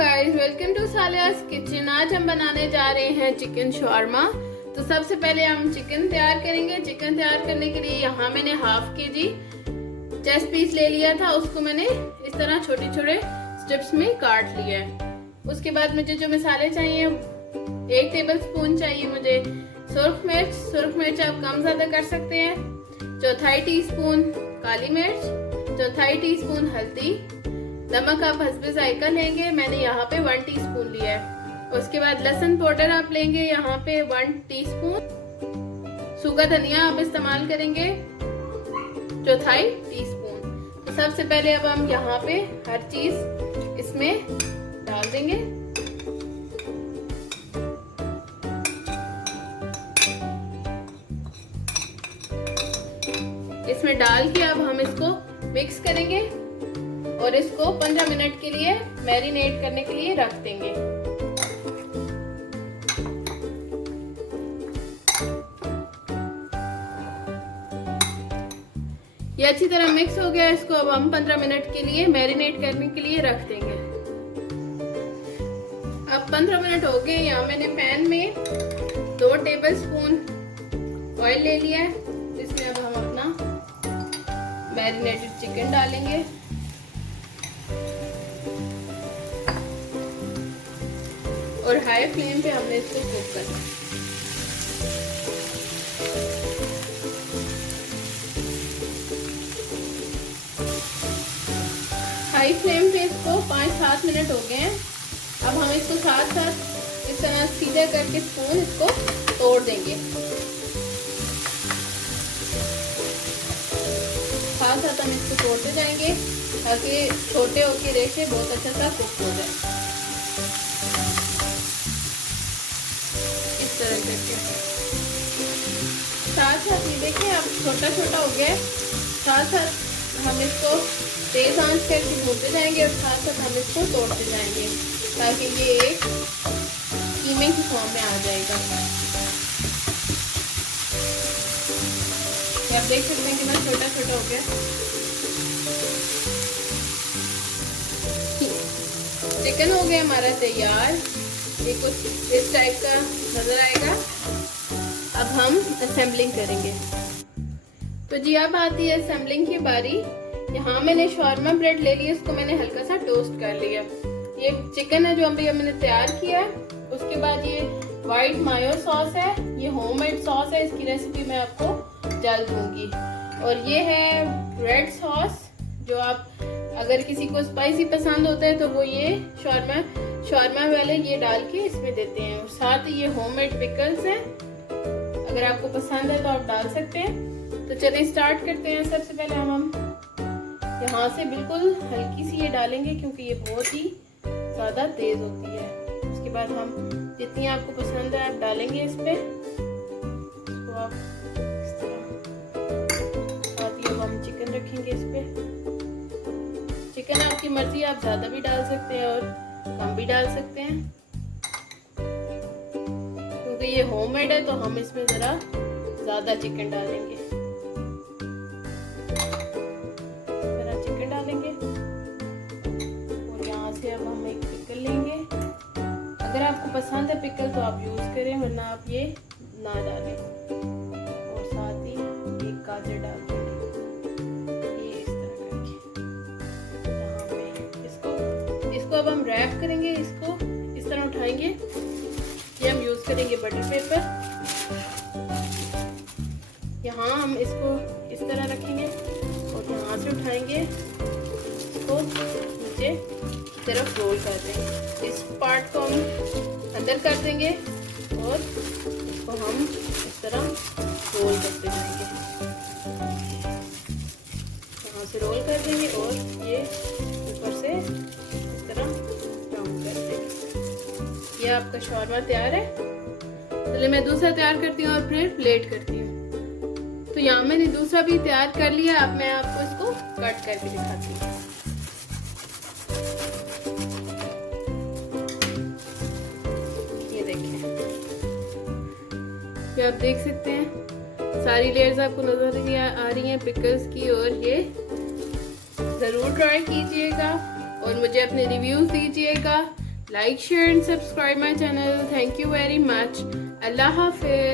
Guys, welcome to Saliya's kitchen. आज हम बनाने जा रहे हैं चिकन शॉर्मा। तो सबसे पहले हम चिकन तैयार करेंगे। चिकन तैयार करने के लिए यहाँ मैंने हाफ केजी चेस्ट पीस ले लिया था। उसको मैंने इस तरह छोटे छोटे स्ट्रिप्स में काट लिया है। उसके बाद मुझे जो मसाले चाहिए, 1 टेबल स्पून चाहिए मुझे सुर्ख मिर्च। सुर्ख मिर्च आप कम ज्यादा कर सकते हैं। 1/4 टीस्पून काली मिर्च, 1/4 टीस्पून हल्दी। नमक आप हस्बे जायका लेंगे, मैंने यहाँ पे 1 टीस्पून लिया है। उसके बाद लहसुन पाउडर आप लेंगे यहाँ पे 1 टीस्पून। सूखा धनिया आप इस्तेमाल करेंगे 1/4 टीस्पून। तो सबसे पहले अब हम यहाँ पे हर चीज इसमें डाल देंगे। इसमें डाल के अब हम इसको मिक्स करेंगे और इसको 15 मिनट के लिए मैरिनेट करने के लिए रख देंगे। ये अच्छी तरह मिक्स हो गया। इसको अब हम 15 मिनट के लिए मैरिनेट करने के लिए रख देंगे। अब 15 मिनट हो गए। यहाँ मैंने पैन में 2 टेबल स्पून ऑयल ले लिया है। इसमें अब हम अपना मैरिनेटेड चिकन डालेंगे और हाई फ्लेम पे हमने इसको कुक करना। हाई फ्लेम पे इसको 5-7 मिनट हो गए हैं। अब हम इसको साथ साथ इस तरह सीधा करके स्पून इसको तोड़ देंगे। साथ साथ हम इसको तोड़ते जाएंगे ताकि छोटे होके रेशे बहुत अच्छा सा कुक हो जाए। तरह करके साथ साथ ये देखिए अब छोटा छोटा हो गया है। साथ साथ हम इसको तेज आंच करके भूनते जाएंगे और साथ साथ हम इसको तोड़ते जाएंगे ताकि ये एक कीमे की फॉर्म में आ जाएगा। आप देख सकते हैं कितना छोटा छोटा हो गया। चिकन हो गया हमारा तैयार। ये कुछ इस टाइप का नजर आएगा। अब हम असेंबलिंग करेंगे। तो जी अब आती है असेंबलिंग की बारी। यहाँ मैंने शॉर्मा ब्रेड ले लिया, इसको मैंने हल्का सा टोस्ट कर लिया। ये चिकन है जो अभी मैंने तैयार किया। उसके बाद ये व्हाइट मायो सॉस है, ये होममेड सॉस है। इसकी रेसिपी मैं आपको जल्द दूंगी। और ये है रेड सॉस, जो आप अगर किसी को स्पाइसी पसंद होता है तो वो ये शॉर्मा वाले ये डाल के इसमें देते हैं। और साथ ही ये होममेड पिकल्स हैं, अगर आपको पसंद है तो आप डाल सकते हैं। तो चलिए स्टार्ट करते हैं। सबसे पहले हम यहाँ से बिल्कुल हल्की सी ये डालेंगे क्योंकि ये बहुत ही ज़्यादा तेज़ होती है। उसके बाद हम जितनी आपको पसंद है आप डालेंगे इस पर। इसको आप इस तरह साथ ही अब हम चिकन रखेंगे इस पर। चिकन आपकी मर्जी, आप ज़्यादा भी डाल सकते हैं और कम भी डाल सकते हैं। क्योंकि ये होममेड है तो हम इसमें ज़रा ज़्यादा चिकन डालेंगे। ज़रा चिकन डालेंगे और यहाँ से अब हम एक पिकल लेंगे। अगर आपको पसंद है पिकल तो आप यूज़ करें, वरना आप ये ना डालें। और साथ ही एक गाजर डाल देंगे। इसको अब हम रैप करेंगे। इसको इस तरह उठाएंगे। ये हम यूज करेंगे बटर पेपर। यहाँ हम इसको इस तरह रखेंगे और यहाँ से उठाएंगे, इसको नीचे तरफ रोल कर देंगे। इस पार्ट को हम अंदर कर देंगे और इसको हम इस तरह रोल करते जाएंगे। यहाँ से रोल कर देंगे और ये ऊपर से ये आपका शॉर्मा तैयार है। चलिए मैं दूसरा तैयार करती हूँ और फिर प्लेट करती हूँ। तो यहाँ मैंने दूसरा भी तैयार कर लिया। अब मैं आपको इसको कट करके दिखाती हूँ। ये देखिए, ये आप देख सकते हैं सारी लेयर्स आपको नजर आ रही हैं पिकल्स की। और ये जरूर ट्राई कीजिएगा और मुझे अपने रिव्यूज दीजिएगा। Like share and subscribe my channel. Thank you very much. Allah Hafiz.